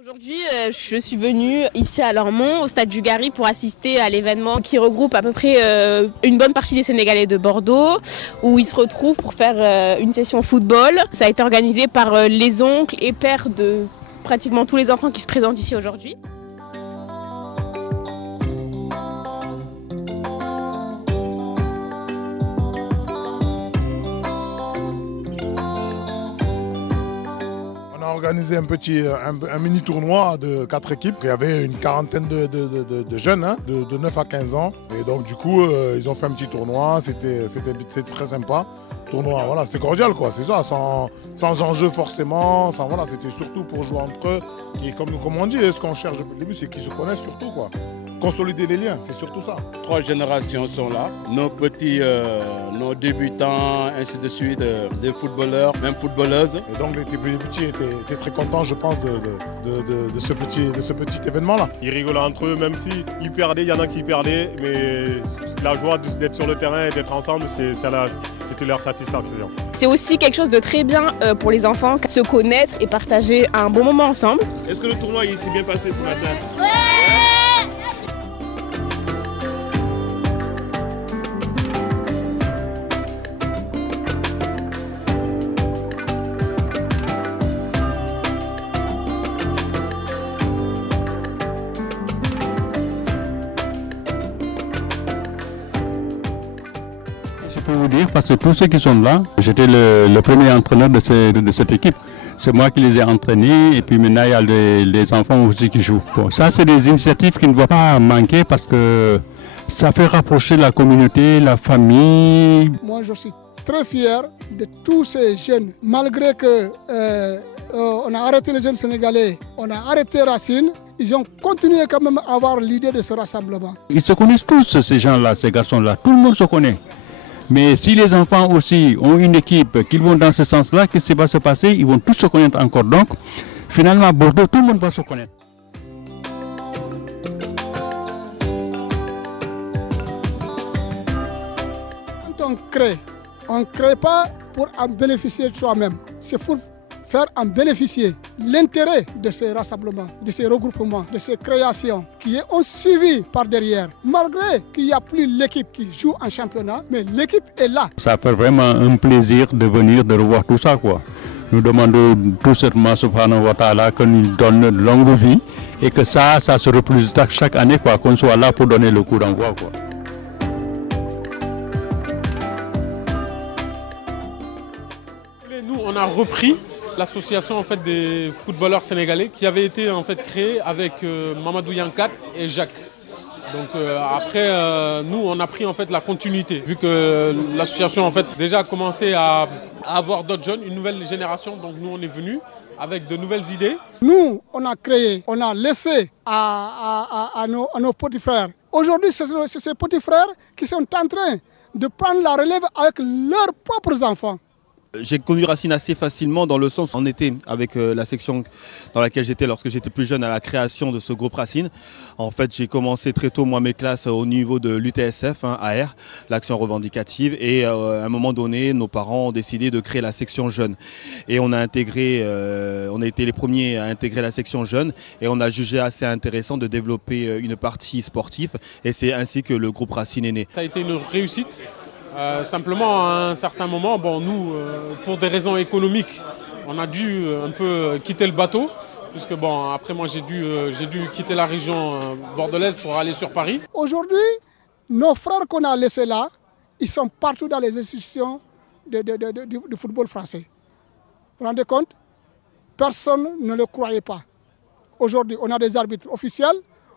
Aujourd'hui, je suis venue ici à Lormont, au stade du Gary, pour assister à l'événement qui regroupe à peu près une bonne partie des Sénégalais de Bordeaux, où ils se retrouvent pour faire une session football. Ça a été organisé par les oncles et pères de pratiquement tous les enfants qui se présentent ici aujourd'hui. On a organisé un mini tournoi de 4 équipes. Il y avait une quarantaine de jeunes, de 9 à 15 ans. Et donc du coup, ils ont fait un petit tournoi, c'était très sympa. Tournoi, voilà, c'était cordial quoi, c'est ça, sans enjeu forcément, voilà, c'était surtout pour jouer entre eux. Et comme on dit, ce qu'on cherche depuis le début, c'est qu'ils se connaissent surtout quoi. Consolider les liens, c'est surtout ça. 3 générations sont là, nos petits, nos débutants, ainsi de suite, des footballeurs, même footballeuses. Et donc les petits étaient très contents, je pense, de ce petit événement-là. Ils rigolaient entre eux, même s'ils perdaient, il y en a qui perdaient, mais la joie d'être sur le terrain et d'être ensemble, c'était leur satisfaction. C'est aussi quelque chose de très bien pour les enfants, se connaître et partager un bon moment ensemble. Est-ce que le tournoi s'est bien passé ce matin? Je peux vous dire, parce que tous ceux qui sont là, j'étais le premier entraîneur de cette équipe. C'est moi qui les ai entraînés et puis maintenant il y a les enfants aussi qui jouent. Bon, ça c'est des initiatives qui ne doivent pas manquer parce que ça fait rapprocher la communauté, la famille. Moi je suis très fier de tous ces jeunes. Malgré que on a arrêté les jeunes sénégalais, on a arrêté Racine, ils ont continué quand même à avoir l'idée de ce rassemblement. Ils se connaissent tous ces gens-là, ces garçons-là, tout le monde se connaît. Mais si les enfants aussi ont une équipe, qu'ils vont dans ce sens-là, qu'est-ce qui va se passer? Ils vont tous se connaître encore. Donc, finalement, à Bordeaux, tout le monde va se connaître. Quand on ne crée pas pour en bénéficier soi-même. C'est pour faire en bénéficier l'intérêt de ces rassemblements, de ces regroupements, de ces créations qui est suivi par derrière. Malgré qu'il n'y a plus l'équipe qui joue en championnat, mais l'équipe est là. Ça fait vraiment un plaisir de venir, de revoir tout ça, quoi. Nous demandons tout simplement subhanahu wa ta'ala qu'on nous donne une longue vie et que ça se reproduise chaque année, quoi, qu'on soit là pour donner le coup d'envoi, quoi. Nous, on a repris l'association en fait, des footballeurs sénégalais qui avait été en fait, créée avec Mamadou Yankat et Jacques. Donc après, nous, on a pris en fait, la continuité. Vu que l'association en fait, déjà a commencé à avoir d'autres jeunes, une nouvelle génération, donc nous, on est venus avec de nouvelles idées. Nous, on a créé, on a laissé à nos petits frères. Aujourd'hui, c'est ces petits frères qui sont en train de prendre la relève avec leurs propres enfants. J'ai connu Racine assez facilement dans le sens où on était avec la section dans laquelle j'étais lorsque j'étais plus jeune à la création de ce groupe Racine. En fait, j'ai commencé très tôt moi mes classes au niveau de l'UTSF, AR, l'action revendicative. Et à un moment donné, nos parents ont décidé de créer la section jeune. Et on a intégré, on a été les premiers à intégrer la section jeune. Et on a jugé assez intéressant de développer une partie sportive. Et c'est ainsi que le groupe Racine est né. Ça a été une réussite. Simplement, à un certain moment, bon, nous, pour des raisons économiques, on a dû un peu quitter le bateau. Puisque bon, après moi, j'ai dû quitter la région bordelaise pour aller sur Paris. Aujourd'hui, nos frères qu'on a laissés là, ils sont partout dans les institutions du football français. Vous vous rendez compte? Personne ne le croyait pas. Aujourd'hui, on a des arbitres officiels,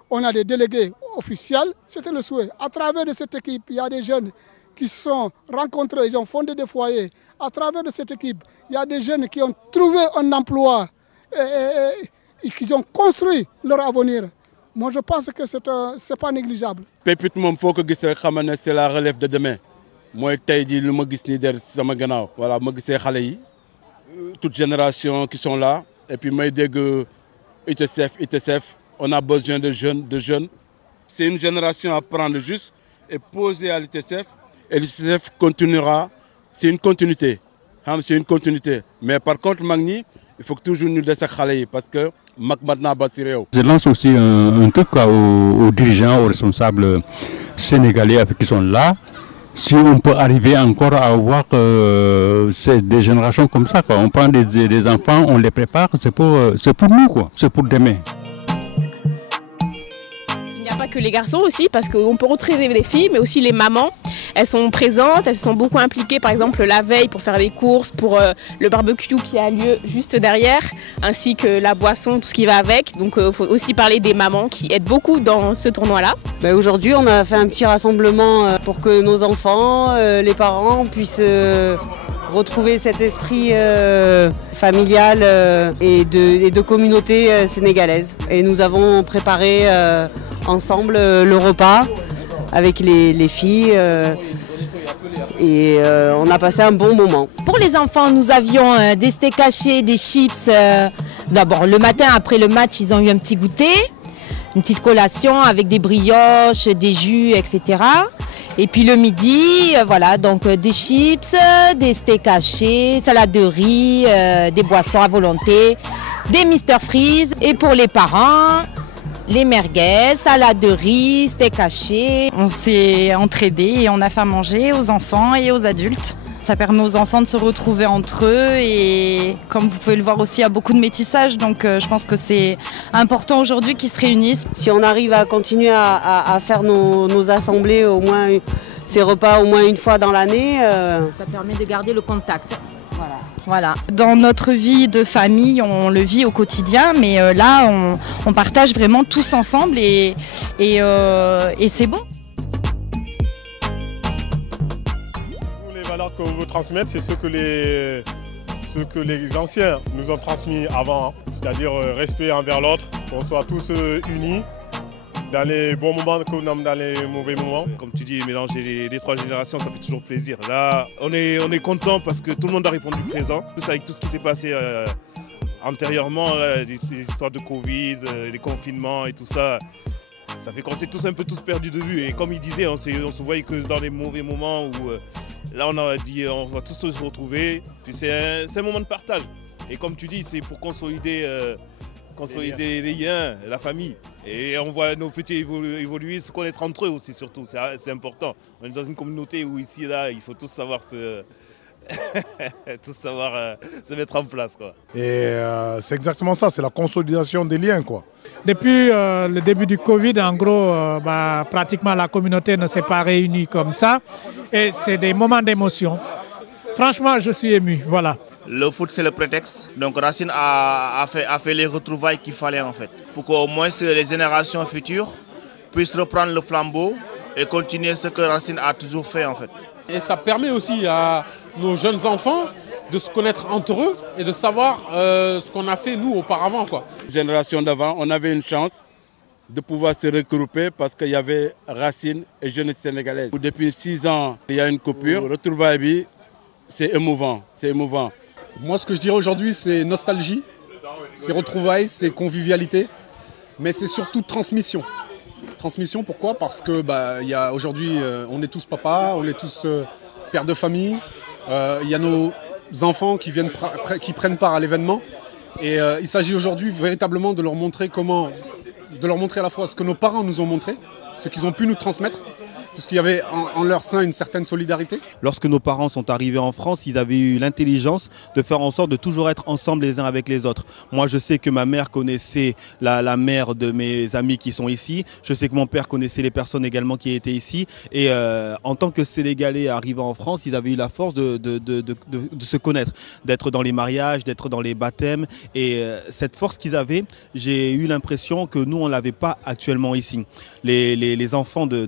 on a des délégués officiels. C'était le souhait. À travers de cette équipe, il y a des jeunes qui se sont rencontrés, ils ont fondé des foyers. À travers de cette équipe, il y a des jeunes qui ont trouvé un emploi et qui ont construit leur avenir. Moi, je pense que ce n'est pas négligeable. Pépite, il faut que c'est la relève de demain. Moi, voilà, toute génération qui sont là. Et puis, moi, ITSF, on a besoin de jeunes. C'est une génération à prendre juste et poser à l'ITSF. Et l'ITSF continuera, c'est une continuité. C'est une continuité. Mais par contre, Magni, il faut que toujours nous laisser parce que Makmadna Bassireo. Je lance aussi un truc quoi, aux dirigeants, aux responsables sénégalais qui sont là. Si on peut arriver encore à avoir des générations comme ça, quoi. On prend des enfants, on les prépare, c'est pour nous, quoi. C'est pour demain. Il n'y a pas que les garçons aussi, parce qu'on peut retrouver des filles, mais aussi les mamans. Elles sont présentes, elles se sont beaucoup impliquées, par exemple la veille pour faire les courses, pour le barbecue qui a lieu juste derrière, ainsi que la boisson, tout ce qui va avec. Donc il faut aussi parler des mamans qui aident beaucoup dans ce tournoi-là. Aujourd'hui, on a fait un petit rassemblement pour que nos enfants, les parents puissent retrouver cet esprit familial et de communauté sénégalaise. Et nous avons préparé ensemble le repas avec les filles et on a passé un bon moment. Pour les enfants, nous avions des steaks hachés, des chips. D'abord, le matin, après le match, ils ont eu un petit goûter, une petite collation avec des brioches, des jus, etc. Et puis le midi, voilà, donc des chips, des steaks hachés, salade de riz, des boissons à volonté, des Mr Freeze. Et pour les parents, les merguez, salade de riz, steak haché. On s'est entraidés et on a fait à manger aux enfants et aux adultes. Ça permet aux enfants de se retrouver entre eux et comme vous pouvez le voir aussi, il y a beaucoup de métissage. Donc je pense que c'est important aujourd'hui qu'ils se réunissent. Si on arrive à continuer à faire nos assemblées, au moins ces repas au moins une fois dans l'année. Ça permet de garder le contact. Voilà. Dans notre vie de famille, on le vit au quotidien, mais là, on partage vraiment tous ensemble et c'est beau. Les valeurs qu'on veut transmettre, c'est ce que les anciens nous ont transmis avant, c'est-à-dire respect envers l'autre, qu'on soit tous unis dans les bons moments comme dans les mauvais moments. Comme tu dis, mélanger les trois générations, ça fait toujours plaisir. Là, on est content parce que tout le monde a répondu présent. Plus avec tout ce qui s'est passé antérieurement, là, des histoires de Covid, des confinements et tout ça, ça fait qu'on s'est tous un peu perdus de vue. Et comme il disait, on se voyait que dans les mauvais moments où là on a dit on va tous se retrouver. Puis c'est un moment de partage. Et comme tu dis, c'est pour consolider les liens, la famille. Et on voit nos petits évoluer, se connaître entre eux aussi surtout, c'est important. On est dans une communauté où ici, là, il faut tous savoir se mettre en place, quoi. Et c'est exactement ça, c'est la consolidation des liens, quoi. Depuis le début du Covid, en gros, pratiquement la communauté ne s'est pas réunie comme ça. Et c'est des moments d'émotion. Franchement, je suis ému, voilà. Le foot, c'est le prétexte. Donc Racine a fait les retrouvailles qu'il fallait en fait. Pour qu'au moins les générations futures puissent reprendre le flambeau et continuer ce que Racine a toujours fait en fait. Et ça permet aussi à nos jeunes enfants de se connaître entre eux et de savoir ce qu'on a fait nous auparavant, quoi. Génération d'avant, on avait une chance de pouvoir se regrouper parce qu'il y avait Racine et Jeunesse sénégalaise. Depuis 6 ans, il y a une coupure. Retrouvailles, c'est émouvant, c'est émouvant. Moi, ce que je dirais aujourd'hui, c'est nostalgie, c'est retrouvailles, c'est convivialité, mais c'est surtout transmission. Transmission, pourquoi ? Parce que aujourd'hui, on est tous papas, on est tous pères de famille. Il y a nos enfants qui prennent part à l'événement. Et il s'agit aujourd'hui véritablement de leur montrer à la fois ce que nos parents nous ont montré, ce qu'ils ont pu nous transmettre, puisqu'il y avait en leur sein une certaine solidarité. Lorsque nos parents sont arrivés en France, ils avaient eu l'intelligence de faire en sorte de toujours être ensemble les uns avec les autres. Moi, je sais que ma mère connaissait la mère de mes amis qui sont ici. Je sais que mon père connaissait les personnes également qui étaient ici. Et en tant que Sénégalais arrivant en France, ils avaient eu la force de se connaître, d'être dans les mariages, d'être dans les baptêmes. Et cette force qu'ils avaient, j'ai eu l'impression que nous, on ne l'avait pas actuellement ici. Les enfants de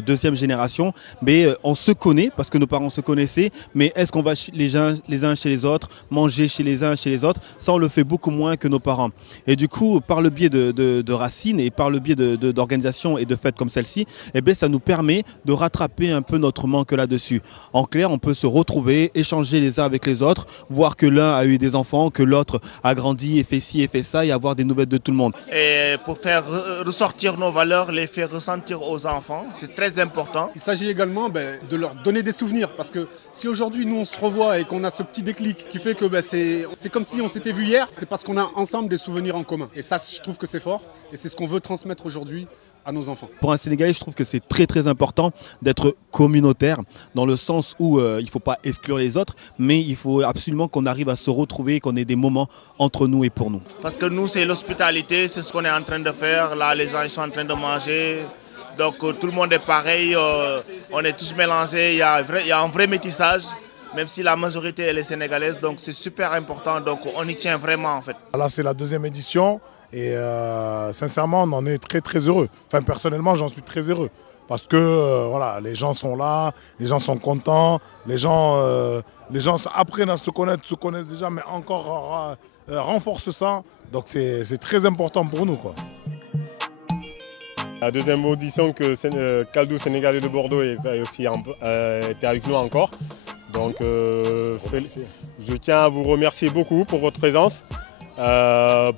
deuxième génération, mais on se connaît parce que nos parents se connaissaient, mais est-ce qu'on va les uns chez les autres, manger chez les uns chez les autres? Ça, on le fait beaucoup moins que nos parents. Et du coup, par le biais de Racine et par le biais d'organisations et de fêtes comme celle-ci, ça nous permet de rattraper un peu notre manque là-dessus. En clair, on peut se retrouver, échanger les uns avec les autres, voir que l'un a eu des enfants, que l'autre a grandi et fait ci et fait ça, et avoir des nouvelles de tout le monde. Et pour faire ressortir nos valeurs, les faire ressentir aux enfants, c'est très important important. Il s'agit également de leur donner des souvenirs, parce que si aujourd'hui nous on se revoit et qu'on a ce petit déclic qui fait que c'est comme si on s'était vu hier, c'est parce qu'on a ensemble des souvenirs en commun. Et ça, je trouve que c'est fort et c'est ce qu'on veut transmettre aujourd'hui à nos enfants. Pour un Sénégalais, je trouve que c'est très très important d'être communautaire, dans le sens où il ne faut pas exclure les autres, mais il faut absolument qu'on arrive à se retrouver, qu'on ait des moments entre nous et pour nous. Parce que nous, c'est l'hospitalité, c'est ce qu'on est en train de faire. Là, les gens ils sont en train de manger, donc tout le monde est pareil, on est tous mélangés, il y a un vrai métissage, même si la majorité elle est sénégalaise, donc c'est super important, donc on y tient vraiment en fait. Là, c'est la 2e édition. Et sincèrement, on en est très très heureux. Enfin, personnellement, j'en suis très heureux. Parce que voilà, les gens sont là, les gens sont contents, les gens apprennent à se connaissent déjà, mais encore renforcent ça. Donc c'est très important pour nous, quoi. La 2e audition que Kaldou Sénégalais de Bordeaux était aussi était avec nous encore. Donc je tiens à vous remercier beaucoup pour votre présence.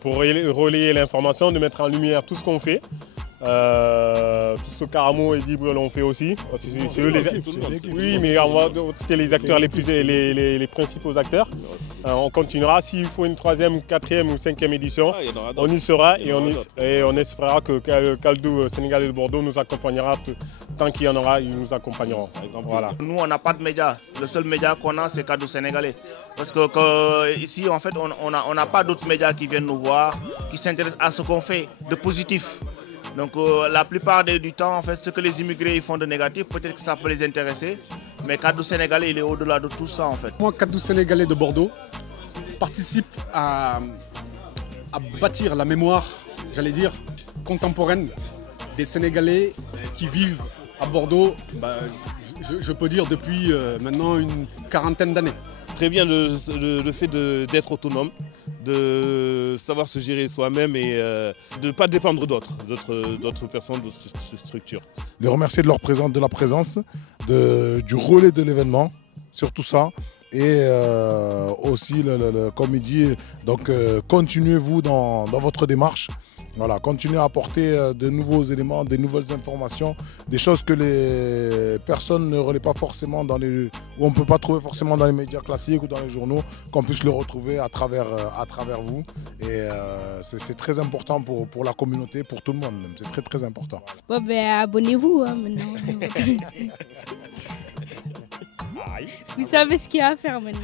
Pour relayer l'information, de mettre en lumière tout ce qu'on fait. Tout ce qu'Aramo et Dibre l'ont fait aussi. C'est eux oui, mais c'était les acteurs les principaux acteurs. On continuera. S'il faut une 3e, 4e ou 5e édition, on y sera et on espérera que Kaldou Sénégalais de Bordeaux nous accompagnera. Tant qu'il y en aura, ils nous accompagneront. Voilà. Nous, on n'a pas de médias. Le seul média qu'on a, c'est Kaldou Sénégalais. Parce que ici, en fait, on n'a pas d'autres médias qui viennent nous voir, qui s'intéressent à ce qu'on fait de positif. Donc la plupart du temps, en fait, ce que les immigrés ils font de négatif, peut-être que ça peut les intéresser. Mais Kaldou Sénégalais, il est au-delà de tout ça, en fait. Moi, Kaldou Sénégalais de Bordeaux participe à bâtir la mémoire, j'allais dire, contemporaine des Sénégalais qui vivent à Bordeaux, je peux dire depuis maintenant une 40aine d'années. Très bien le fait d'être autonome, de savoir se gérer soi-même et de ne pas dépendre d'autres personnes, d'autres structures. Les remercier de la présence, du relais de l'événement, surtout ça. Et aussi, comme il dit, donc continuez-vous dans votre démarche. Voilà, continuez à apporter de nouveaux éléments, des nouvelles informations, des choses que les personnes ne relaient pas forcément ou on ne peut pas trouver forcément dans les médias classiques ou dans les journaux, qu'on puisse le retrouver à travers vous. Et c'est très important pour la communauté, pour tout le monde même. C'est très très important. Bon, abonnez-vous maintenant. Vous savez ce qu'il y a à faire maintenant.